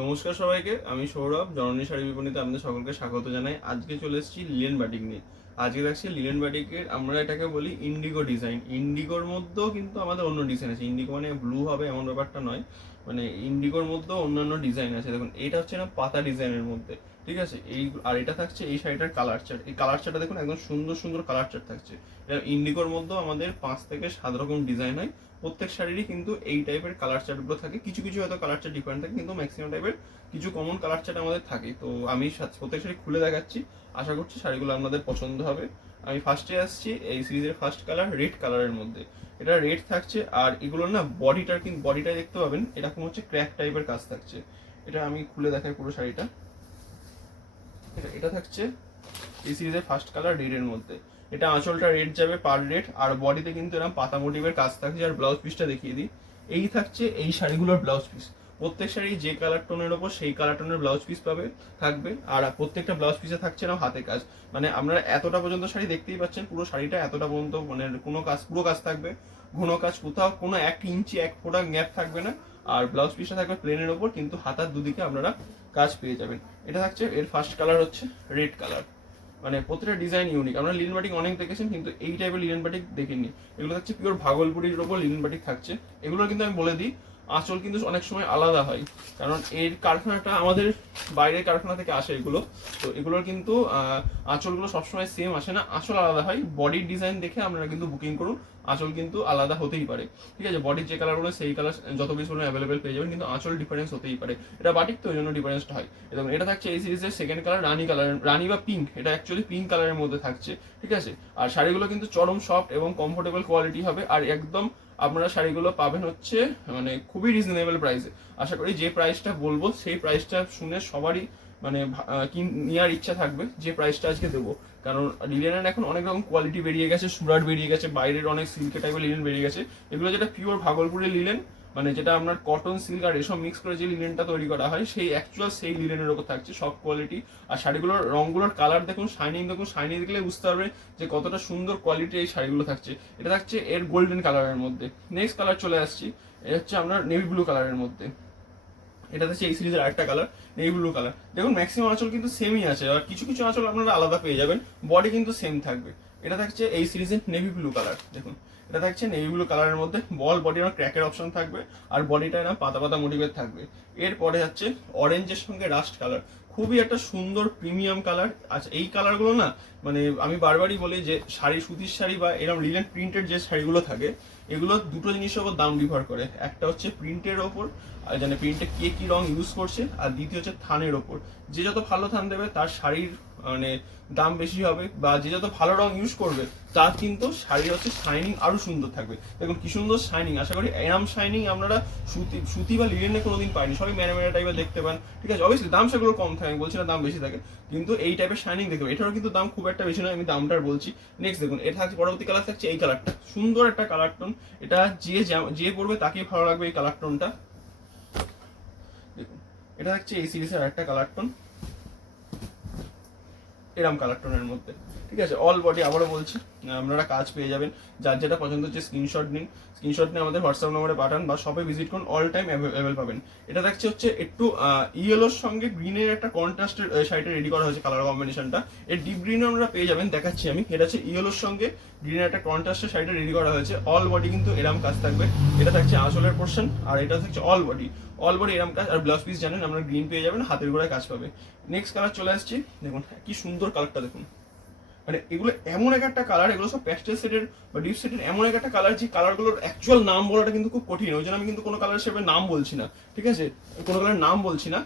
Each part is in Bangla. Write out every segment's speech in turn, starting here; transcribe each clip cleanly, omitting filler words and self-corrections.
নমস্কার সবাইকে, আমি সৌরভ। জননী শাড়ি বিপণীতে আপনাদের সকলকে স্বাগত জানাই। আজকে চলে এসেছি লিলেন বাটিক নিয়ে। আজকে দেখছি লিলেন বাটিকের, আমরা এটাকে বলি ইন্ডিগো ডিজাইন। ইন্ডিগোর মধ্যেও কিন্তু আমাদের অন্য ডিজাইন আছে। ইন্ডিগো মানে ব্লু হবে এমন ব্যাপারটা নয়, মানে ইন্ডিগোর মধ্যেও অন্যান্য ডিজাইন আছে। দেখুন, এটা হচ্ছে না পাতা ডিজাইনের মধ্যে, ঠিক আছে। আর এটা থাকছে এই শাড়িটার কালার চার্ট। এই কালার চার্টটা দেখুন, একদম সুন্দর সুন্দর কালার চার্ট থাকছে। এটা ইন্ডিগোর মধ্যেও আমাদের 5 থেকে 7 রকম ডিজাইন হয়। প্রত্যেক শাড়িরই কিন্তু এই টাইপের কালার চার্টগুলো থাকে। কিছু কিছু হয়তো কালার চার্ট ডিফারেন্ট থাকে, কিন্তু ম্যাক্সিমাম টাইপের কিছু কমন কালার চার্ট আমাদের থাকে। তো আমি প্রত্যেক শাড়ি খুলে দেখাচ্ছি, আশা করছি শাড়িগুলো আপনাদের পছন্দ হবে। আমি ফার্স্টে আসছি এই সিরিজের ফার্স্ট কালার রেড কালারের মধ্যে। এটা রেড থাকছে, আর এগুলোর না বডিটা দেখতে পাবেন এরকম হচ্ছে ক্র্যাক টাইপের কাজ থাকছে। এটা আমি খুলে দেখাই পুরো শাড়িটা। এটা থাকছে এই সিরিজের ফার্স্ট কালার রেডের মধ্যে। এটা আঁচলটা রেড যাবে পার রেড, আর বডিতে কিন্তু এরকম পাতা মোটিভের কাজ থাকছে। আর ব্লাউজ পিসটা দেখিয়ে দিই, এই থাকছে এই শাড়িগুলোর ব্লাউজ পিস। প্রত্যেক শাড়ি যে কালার টোনের ওপর সেই কালার টোনের ব্লাউজ পিস থাকবে। আর প্রত্যেকটা ব্লাউজ পিসে থাকছে না হাতে কাজ। মানে আপনারা এতটা পর্যন্ত শাড়ি দেখতেই পাচ্ছেন, পুরো শাড়িটা এতটা পর্যন্ত মানে কোনো কাজ, পুরো কাজ থাকবে। ঘন কাজ, কোথাও কোনো 1 ইঞ্চি 1 ফোঁটা গ্যাপ থাকবে না। আর ব্লাউজ পিসটা থাকবে প্লেনের ওপর, কিন্তু হাতার দুদিকে আপনারা কাজ পেয়ে যাবেন। এটা থাকছে এর ফার্স্ট কালার হচ্ছে রেড কালার। মানে প্রতিটা ডিজাইন ইউনিক। আমরা লিনেন বাটিক অনেক দেখেছেন, কিন্তু এই টাইপের লিনেন বাটিক দেখিনি। এগুলো থাকছে পিওর ভাগলপুরির ওপর লিনেন বাটিক থাকছে। এগুলো কিন্তু আমি বলে দিই, আঁচল কিন্তু অনেক সময় আলাদা হয়, কারণ এর কারখানাটা আমাদের বাইরের কারখানা থেকে আসে এগুলো। তো এগুলোর কিন্তু আঁচলগুলো সবসময় সেম আসে না, আঁচল আলাদা হয়। বডির ডিজাইন দেখে আপনারা কিন্তু বুকিং করুন, আঁচল কিন্তু আলাদা হতেই পারে, ঠিক আছে। বডির যে কালারগুলো সেই কালার যত পিস বলুন অ্যাভেলেবেল পেয়ে যাবেন, কিন্তু আঁচল ডিফারেন্স হতেই পারে। এটা বাটিক তো ওই জন্য ডিফারেন্সটা হয়। এবং এটা থাকছে এই সিরিজের সেকেন্ড কালার রানী কালার, রানী বা পিঙ্ক। এটা অ্যাকচুয়ালি পিঙ্ক কালারের মধ্যে থাকছে, ঠিক আছে। আর শাড়িগুলো কিন্তু চরম সফট এবং কমফোর্টেবল কোয়ালিটি হবে। আর একদম আপনারা শাড়িগুলো পাবেন হচ্ছে মানে খুবই রিজনেবল প্রাইসে। আশা করি যে প্রাইসটা বলবো সেই প্রাইসটা শুনে সবারই মানে নেওয়ার ইচ্ছা থাকবে যে প্রাইসটা আজকে দেবো। কারণ লিনেনের এখন অনেক রকম কোয়ালিটি বেরিয়ে গেছে, সুরাট বেরিয়ে গেছে, বাইরের অনেক সিল্কের টাইপের লিনেন বেরিয়ে গেছে। এগুলো যেটা পিওর ভাগলপুরের লিনেন, মানে যেটা আপনার কটন সিল্ক আর এসব মিক্স করে যে লিনেনটা তৈরি করা হয়, সেই অ্যাকচুয়াল সেই লিনেনের ওপর থাকছে সব কোয়ালিটি। আর শাড়িগুলোর রঙগুলোর কালার দেখুন, শাইনিং দেখুন, শাইনিং দেখলে বুঝতে পারবে যে কতটা সুন্দর কোয়ালিটি এই শাড়িগুলো থাকছে। এটা থাকছে এর গোল্ডেন কালারের মধ্যে। নেক্সট কালার চলে আসছি, এটা হচ্ছে আপনার নেভি ব্লু কালারের মধ্যে। এটা হচ্ছে এই সিরিজের আরেকটা কালার নেভি ব্লু কালার। দেখুন ম্যাক্সিমাম আঁচল কিন্তু সেমই আছে, আর কিছু কিছু আঁচল আপনারা আলাদা পেয়ে যাবেন, বডি কিন্তু সেম থাকবে। এটা থাকছে এই সিরিজের নেভি ব্লু কালার। দেখুন, এটা থাকছে নেভি ব্লু কালারের মধ্যে, বল বডি আমার ক্র্যাকের অপশন থাকবে, আর বডিটা না পাতা পাতা মোটিভের থাকবে। এরপরে হচ্ছে অরেঞ্জের সঙ্গে রাস্ট কালার, খুবই একটা সুন্দর প্রিমিয়াম কালার। আচ্ছা, এই কালারগুলো না মানে আমি বারবারই বলি যে শাড়ি, সুতির শাড়ি বা এরকম লিনেন প্রিন্টেড যে শাড়িগুলো থাকে, এগুলো দুটো জিনিসের ওপর দাম নির্ভর করে। একটা হচ্ছে প্রিন্টের ওপর, আর জানে প্রিন্টে কে কি রং ইউজ করছে, আর দ্বিতীয় হচ্ছে থানের ওপর। যে যত ভালো থান দেবে তার শাড়ির মানে দাম বেশি হবে, বা যে যত ভালো রং ইউজ করবে তার কিন্তু শাড়ির হচ্ছে শাইনিং আরো সুন্দর থাকবে। দেখুন কি সুন্দর শাইনিং, আশা করি এরম শাইনিং আপনারা সুতি বা লিনেনে কোনোদিন পাইনি। সবাই মেরা মেরা টাইপের দেখতে পান, ঠিক আছে। অবশ্যই দাম সেগুলো কম থাকে, আমি বলছি না দাম বেশি থাকে, কিন্তু এই টাইপের শাইনিং দেখবে। এটারও কিন্তু দাম খুব একটা বেশি নয়, আমি দামটার বলছি। নেক্সট দেখুন, এটা থাকছে পরবর্তী কালার থাকছে এই কালারটা, সুন্দর একটা কালার টোন। এটা যে পড়বে তাকেই ভালো লাগবে এই কালার টোনটা। দেখুন, এটা হচ্ছে এই সিরিজের একটা কালার টোন, এরম কালার টোনের মধ্যে, ঠিক আছে। অল বডি আবারও বলছি, আপনারা কাজ পেয়ে যাবেন। যার যেটা পছন্দ হচ্ছে স্ক্রিনশট নিন, স্ক্রিনশট নিয়ে আমাদের হোয়াটসঅ্যাপ নম্বরে পাঠান বা শপে ভিজিট করুন, অল টাইম অ্যাভেলেবল পাবেন। এটা দেখছে হচ্ছে একটু ইয়েলোর সঙ্গে গ্রিনের একটা কন্ট্রাস্টের শাড়িটা রেডি করা হয়েছে, কালার কম্বিনেশনটা এর ডিপ গ্রিনে আমরা পেয়ে যাবেন। দেখাচ্ছি আমি, এটা হচ্ছে ইয়েলোর সঙ্গে গ্রিনের একটা কন্ট্রাস্টের শাড়িটা রেডি করা হয়েছে। অল বডি কিন্তু এরম কাজ থাকবে। এটা থাকছে আঁচলের পোর্শন, আর এটা থাকছে অল বডি এরম কাজ। আর ব্লাউজ পিস জানেন আমরা গ্রিন পেয়ে যাবেন, হাতের গোড়ায় কাজ পাবে। নেক্সট কালার চলে আসছি, দেখুন কি সুন্দর কালারটা দেখুন। মানে এগুলো এমন একটা কালার, এগুলো সব প্যাস্টেল সেটের বা ডিপ সেটের এমন একটা কালার, যে কালারগুলোর অ্যাকচুয়াল নাম বলাটা কিন্তু খুব কঠিন। ওই জন্য আমি কিন্তু কোনো কালার হিসেবে নাম বলছি না, ঠিক আছে। কোনো কালার নাম বলছি না।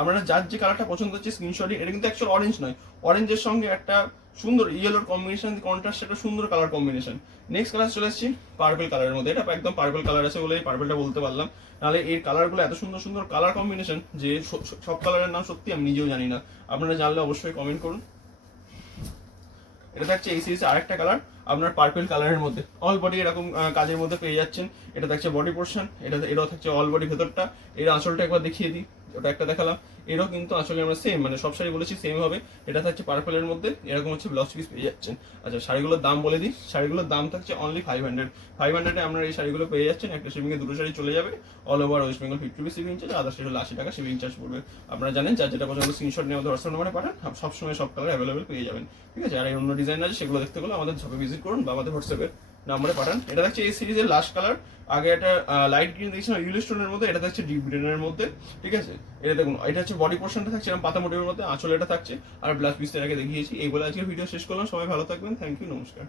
আপনারা যার যে কালারটা পছন্দ হচ্ছে স্ক্রিনশট। এটা কিন্তু অ্যাকচুয়াল অরেঞ্জ নয়, অরেঞ্জের সঙ্গে একটা সুন্দর ইয়েলোর কম্বিনেশন, কন্ট্রাস্ট একটা সুন্দর কালার কম্বিনেশন। নেক্সট কালার চলে আসছি পার্পল কালারের মধ্যে। এটা একদম পার্পল কালার আছে বলে এই পার্পলটা বলতে পারলাম, নাহলে এর কালারগুলো এত সুন্দর সুন্দর কালার কম্বিনেশন যে সব কালারের নাম সত্যি আমি নিজেও জানি না। আপনারা জানলে অবশ্যই কমেন্ট করুন। এটা থাকছে এই সিরিজে আরেকটা কালার আপনার পার্পল কালারের মধ্যে, অল বডি এরকম কাজের মধ্যে পেয়ে যাচ্ছেন। এটা থাকছে বডি পোর্শন, এটাও থাকছে অল বডি ভেতরটা। এর আঁচলটা একবার দেখিয়ে দিই, ওটা একটা দেখালাম। এরও কিন্তু আসলে আমরা সেম মানে সব শাড়ি বলেছি সেম হবে। এটা থাকছে পার্পলের মধ্যে, এরকম হচ্ছে ব্লাউজ পিস পেয়ে যাচ্ছেন। আচ্ছা শাড়িগুলোর দাম বলে দিই, শাড়িগুলোর দাম থাকছে অনলি 500। 500-এ আপনারা এই শাড়িগুলো পেয়ে যাচ্ছেন। একটা শিপিংয়ে দুটো শাড়ি চলে যাবে, all over West Bengal 50 rupees shipping charge, others হলো 80 টাকা শিপিং চার্জ পড়বে। আপনারা জানেন যার যেটা পছন্দ স্ক্রিনশট নিয়ে আমাদের হোয়াটসঅ্যাপ নাম্বারে পাঠান, সবসময় সব কালার অ্যাভেলেবেল পেয়ে যাবেন। ঠিক আছে, আর এই অন্য ডিজাইন আছে সেগুলো দেখতে গেলে আমাদের শপে ভিজিট করুন বা আমাদের হোয়াটসঅ্যাপের নাম্বারে পাঠান। এটা দেখছে এই সিরিজের লাস্ট কালার। আগে একটা লাইট গ্রিন দেখছিলাম ইউলি স্টোনের মধ্যে, এটা থাকছে ডিপ গ্রিনের মধ্যে। ঠিক আছে, এটা দেখুন, এটা হচ্ছে বডি পোর্শনটা থাকছে এরকম পাতা মোটিভের মধ্যে, আঁচলে এটা থাকছে, আর ব্লাউজ পিসটা আগে দেখিয়েছি। এইগুলো আজকে ভিডিও শেষ করলাম। সবাই ভালো থাকবেন, থ্যাংক ইউ, নমস্কার।